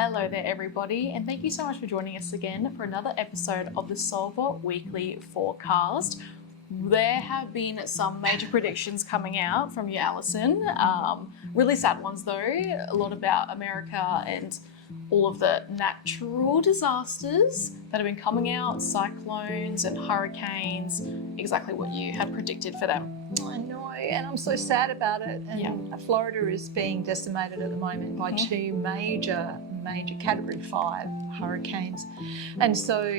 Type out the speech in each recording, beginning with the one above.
Hello there, everybody, and thank you so much for joining us again for another episode of the Soulver Weekly Forecast. There have been some major predictions coming out from you, Alison. Really sad ones, though. A lot about America and all of the natural disasters that have been coming out, cyclones and hurricanes, exactly what you had predicted for them. I know, and I'm so sad about it. And Florida is being decimated at the moment by two major Category 5 hurricanes, and so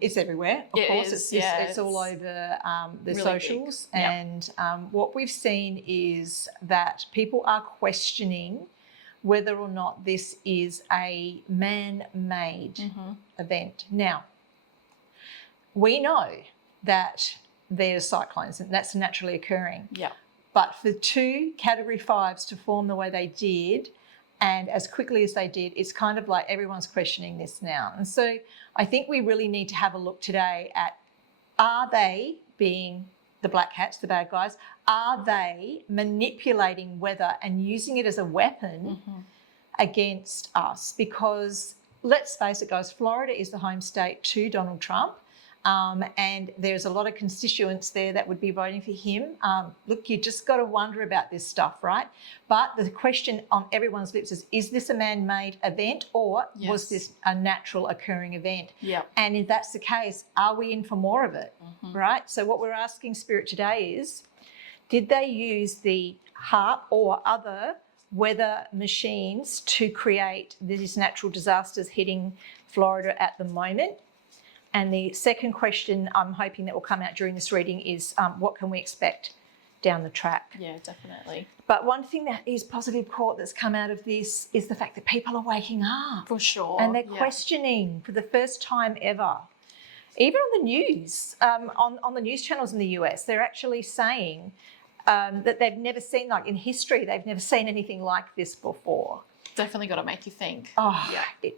it's everywhere. Of course, it's all over the really socials. Big. And what we've seen is that people are questioning whether or not this is a man-made event. Now, we know that there's cyclones, and that's naturally occurring. Yeah. But for two Category 5s to form the way they did, and as quickly as they did, it's kind of like everyone's questioning this now. And so I think we really need to have a look today at, are they, being the black hats, the bad guys, are they manipulating weather and using it as a weapon against us? Because let's face it, guys, Florida is the home state to Donald Trump. And there's a lot of constituents there that would be voting for him. Look, you just got to wonder about this stuff, right? But the question on everyone's lips is this a man-made event, or was this a natural occurring event? Yeah. And if that's the case, are we in for more of it, right? So what we're asking Spirit today is, did they use the HARP or other weather machines to create these natural disasters hitting Florida at the moment? And the second question I'm hoping that will come out during this reading is what can we expect down the track? Yeah, definitely. But one thing that is positive, Court, that's come out of this is the fact that people are waking up. For sure. And they're questioning for the first time ever. Even on the news, on the news channels in the US, they're actually saying that they've never seen, like in history, they've never seen anything like this before. Definitely got to make you think. Oh, yeah.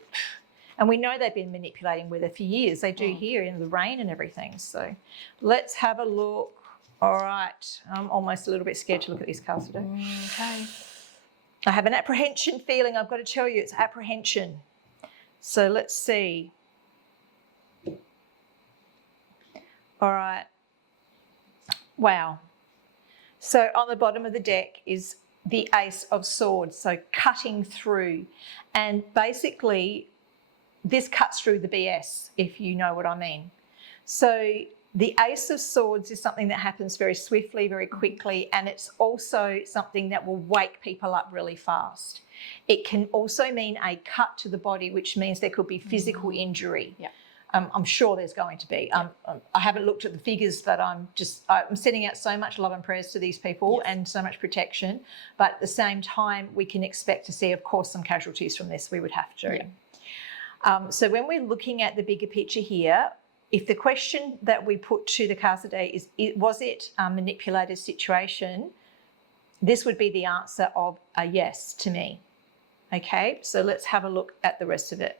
And we know they've been manipulating weather for years. They do here in the rain and everything. So let's have a look. All right. I'm almost a little bit scared to look at these cards today. Okay. I have an apprehension feeling. I've got to tell you, it's apprehension. So let's see. All right. Wow. So on the bottom of the deck is the Ace of Swords, so cutting through. And basically, this cuts through the BS, if you know what I mean. So the Ace of Swords is something that happens very swiftly, very quickly, and it's also something that will wake people up really fast. It can also mean a cut to the body, which means there could be physical injury. Yeah. I'm sure there's going to be. I haven't looked at the figures, but I'm sending out so much love and prayers to these people and so much protection. But at the same time, we can expect to see, of course, some casualties from this. We would have to. Yeah. So when we're looking at the bigger picture here, if the question that we put to the card today is, was it a manipulated situation, this would be the answer of a yes to me. Okay, so let's have a look at the rest of it.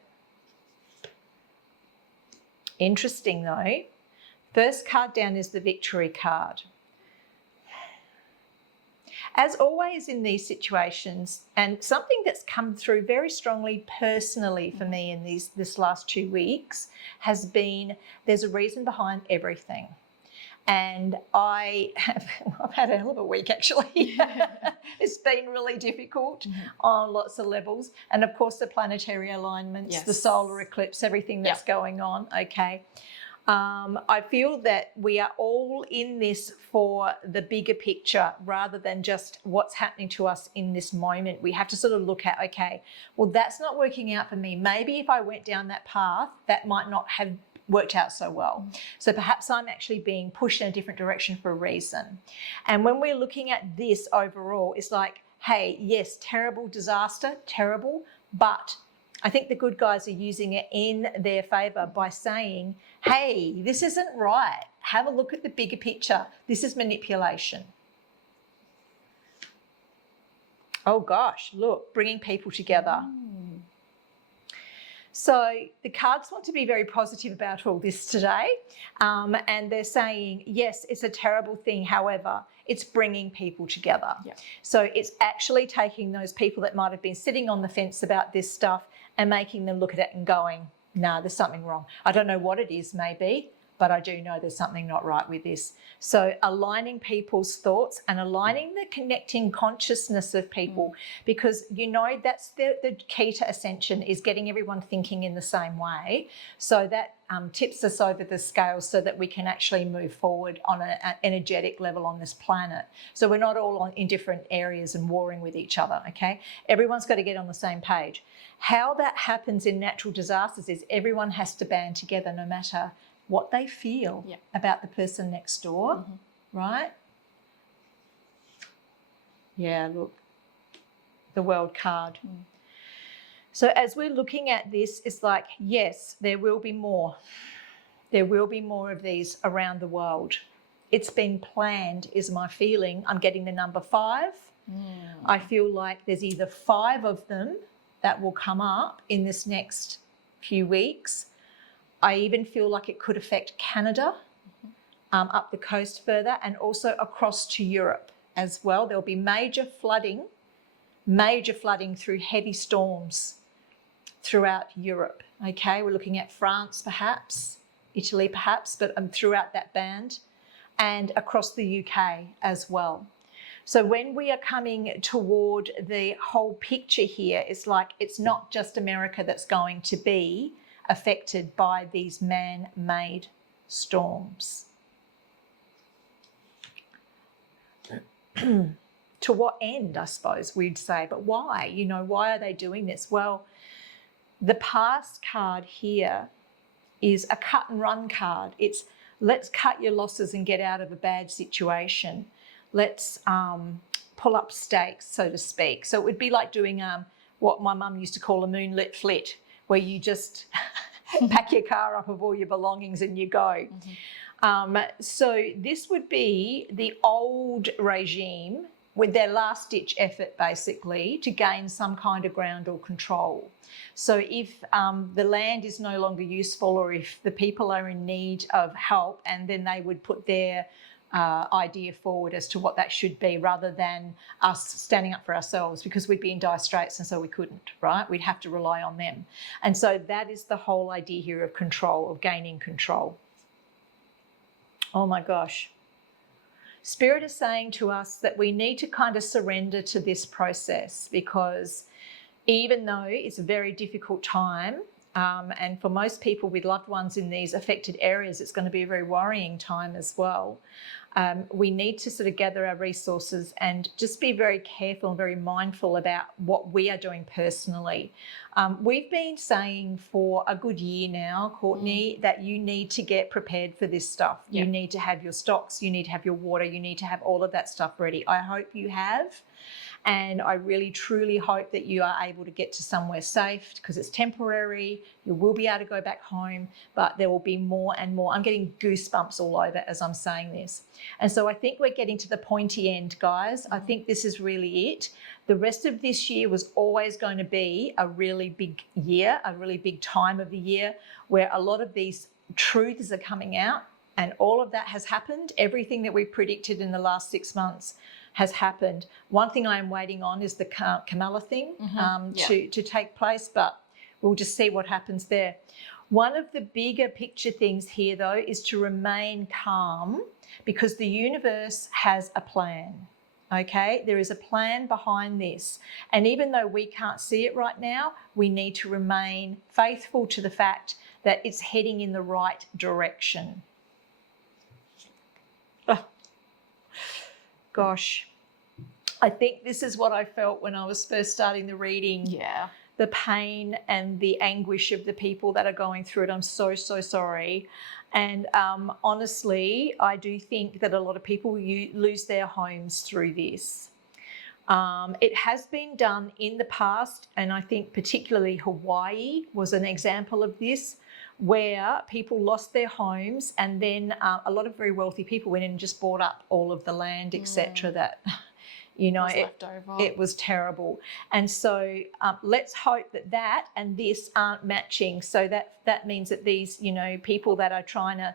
Interesting though, first card down is the Victory card. As always in these situations, and something that's come through very strongly personally for me in this last 2 weeks has been, there's a reason behind everything. And I've had a hell of a week actually. It's been really difficult on lots of levels. And of course the planetary alignments, the solar eclipse, everything that's going on, okay. I feel that we are all in this for the bigger picture rather than just what's happening to us in this moment. We have to sort of look at, okay, well, that's not working out for me. Maybe if I went down that path, that might not have worked out so well. So perhaps I'm actually being pushed in a different direction for a reason. And when we're looking at this overall, it's like, hey, yes, terrible disaster, terrible, but I think the good guys are using it in their favour by saying, hey, this isn't right. Have a look at the bigger picture. This is manipulation. Oh, gosh, look, bringing people together. So the cards want to be very positive about all this today. And they're saying, yes, it's a terrible thing. However, it's bringing people together. Yeah. So it's actually taking those people that might have been sitting on the fence about this stuff and making them look at it and going, nah, there's something wrong. I don't know what it is, maybe, but I do know there's something not right with this. So aligning people's thoughts and aligning the connecting consciousness of people, because that's the key to ascension, is getting everyone thinking in the same way. So that tips us over the scale so that we can actually move forward on an energetic level on this planet. So we're not all in different areas and warring with each other, okay? Everyone's got to get on the same page. How that happens in natural disasters is everyone has to band together no matter what they feel about the person next door, right? Yeah, look, the World card. So as we're looking at this, it's like, yes, there will be more. There will be more of these around the world. It's been planned, is my feeling. I'm getting the number 5. I feel like there's either 5 of them that will come up in this next few weeks. I even feel like it could affect Canada, up the coast further, and also across to Europe as well. There'll be major flooding through heavy storms throughout Europe, okay? We're looking at France perhaps, Italy perhaps, but throughout that band, and across the UK as well. So when we are coming toward the whole picture here, it's like it's not just America that's going to be affected by these man-made storms. To what end, I suppose we'd say, but why? Why are they doing this? Well, the past card here is a cut and run card. It's let's cut your losses and get out of a bad situation. Let's pull up stakes, so to speak. So it would be like doing what my mum used to call a moonlit flit, where you just pack your car up of all your belongings and you go. So this would be the old regime with their last-ditch effort, basically, to gain some kind of ground or control. So if the land is no longer useful, or if the people are in need of help, and then they would put their idea forward as to what that should be, rather than us standing up for ourselves, because we'd be in dire straits and so we couldn't, right? We'd have to rely on them. And so that is the whole idea here of control, of gaining control. Oh my gosh. Spirit is saying to us that we need to kind of surrender to this process, because even though it's a very difficult time, and for most people with loved ones in these affected areas, it's going to be a very worrying time as well. We need to sort of gather our resources and just be very careful and very mindful about what we are doing personally. We've been saying for a good year now, Courtney, that you need to get prepared for this stuff. You need to have your stocks, you need to have your water, you need to have all of that stuff ready. I hope you have. And I really, truly hope that you are able to get to somewhere safe, because it's temporary. You will be able to go back home, but there will be more and more. I'm getting goosebumps all over as I'm saying this. And so I think we're getting to the pointy end, guys. I think this is really it. The rest of this year was always going to be a really big year, a really big time of the year, where a lot of these truths are coming out, and all of that has happened. Everything that we predicted in the last 6 months has happened. One thing I am waiting on is the Kamala thing to take place, but we'll just see what happens there. One of the bigger picture things here, though, is to remain calm, because the universe has a plan, okay? There is a plan behind this. And even though we can't see it right now, we need to remain faithful to the fact that it's heading in the right direction. Gosh, I think this is what I felt when I was first starting the reading. Yeah. The pain and the anguish of the people that are going through it. I'm so, so sorry. And honestly, I do think that a lot of people lose their homes through this. It has been done in the past, and I think particularly Hawaii was an example of this, where people lost their homes, and then a lot of very wealthy people went in and just bought up all of the land, etc., that You know, was left over. it was terrible. And so let's hope that that and this aren't matching. So that means that these, you know, people that are trying to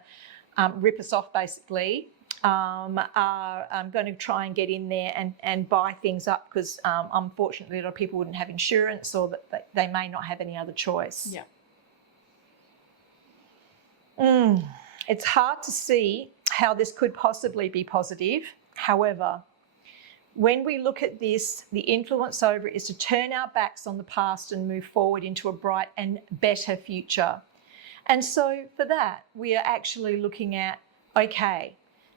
rip us off basically are going to try and get in there and buy things up because unfortunately a lot of people wouldn't have insurance or that they may not have any other choice. Yeah. It's hard to see how this could possibly be positive. However, when we look at this, the influence over it is to turn our backs on the past and move forward into a bright and better future. And so for that, we are actually looking at, okay,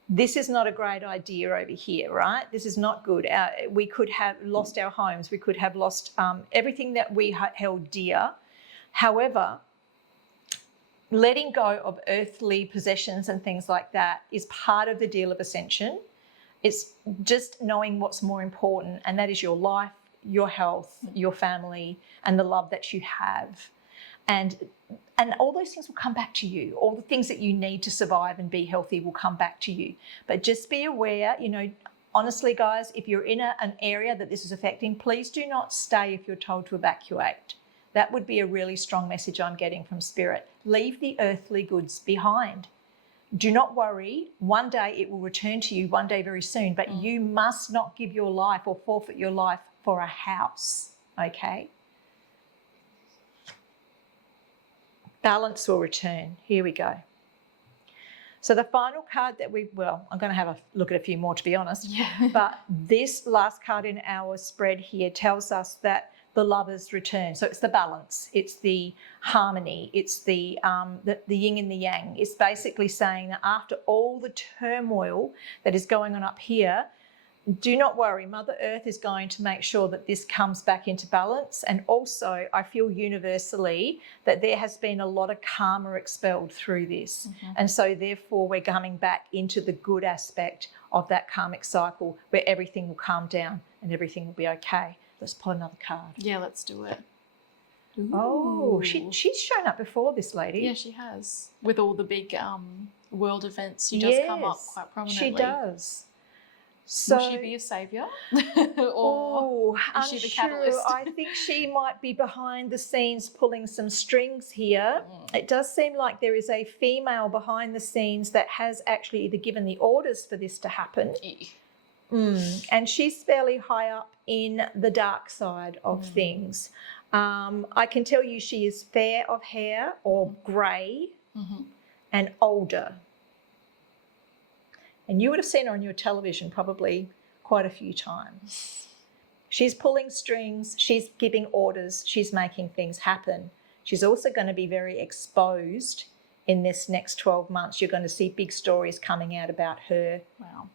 this is not a great idea over here, right? This is not good. We could have lost our homes. We could have lost everything that we held dear. However, letting go of earthly possessions and things like that is part of the deal of ascension. It's just knowing what's more important, and that is your life, your health, your family, and the love that you have. And all those things will come back to you. All the things that you need to survive and be healthy will come back to you. But just be aware, you know, honestly, guys, if you're in an area that this is affecting, please do not stay if you're told to evacuate. That would be a really strong message I'm getting from Spirit. Leave the earthly goods behind. Do not worry. One day it will return to you, one day very soon, but you must not give your life or forfeit your life for a house, okay? Balance will return. Here we go. So the final card that I'm going to have a look at a few more to be honest, but this last card in our spread here tells us that the lovers return. So it's the balance, it's the harmony, it's the yin and the yang. It's basically saying that after all the turmoil that is going on up here, do not worry, Mother Earth is going to make sure that this comes back into balance. And also I feel universally that there has been a lot of karma expelled through this. And so therefore we're coming back into the good aspect of that karmic cycle where everything will calm down and everything will be okay. Let's pull another card. Yeah, let's do it. Ooh. Oh, she's shown up before, this lady. Yeah, she has. With all the big world events, she does come up quite prominently. She does. So, will she be a saviour? Or is she the catalyst? I think she might be behind the scenes pulling some strings here. It does seem like there is a female behind the scenes that has actually either given the orders for this to happen. And she's fairly high up in the dark side of things. I can tell you she is fair of hair or grey and older. And you would have seen her on your television probably quite a few times. She's pulling strings, she's giving orders, she's making things happen. She's also going to be very exposed in this next 12 months. You're going to see big stories coming out about her. Wow.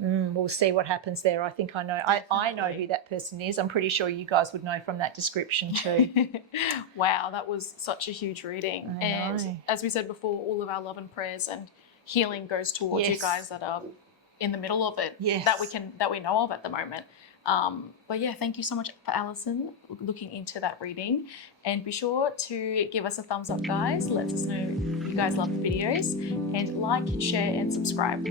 We'll see what happens there. I think I know. I know who that person is. I'm pretty sure you guys would know from that description too. Wow, that was such a huge reading. And as we said before, all of our love and prayers and healing goes towards you guys that are in the middle of it, that we know of at the moment. But yeah, thank you so much for Alison looking into that reading, and be sure to give us a thumbs up, guys. Let us know you guys love the videos, and like, share and subscribe.